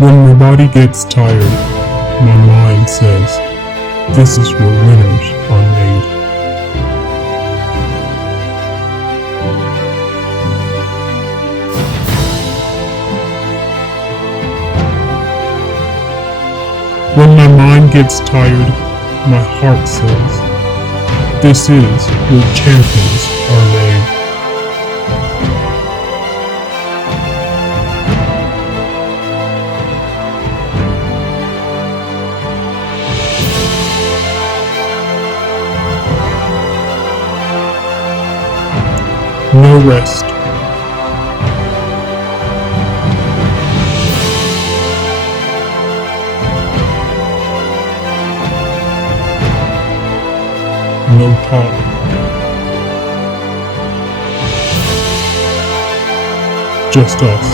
When my body gets tired, my mind says, this is where winners are made. When my mind gets tired, my heart says, this is where champions are made. No rest. No talk. Just us.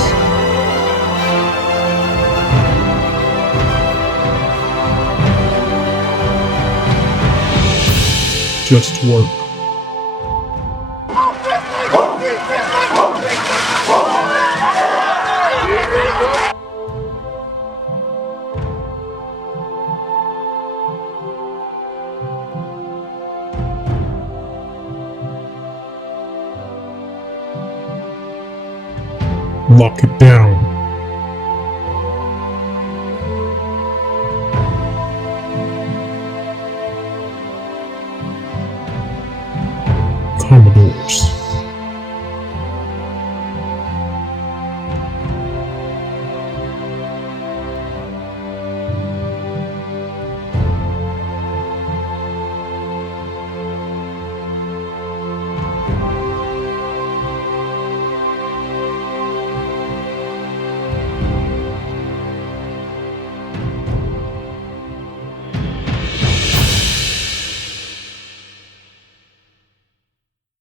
Just work. Lock it down.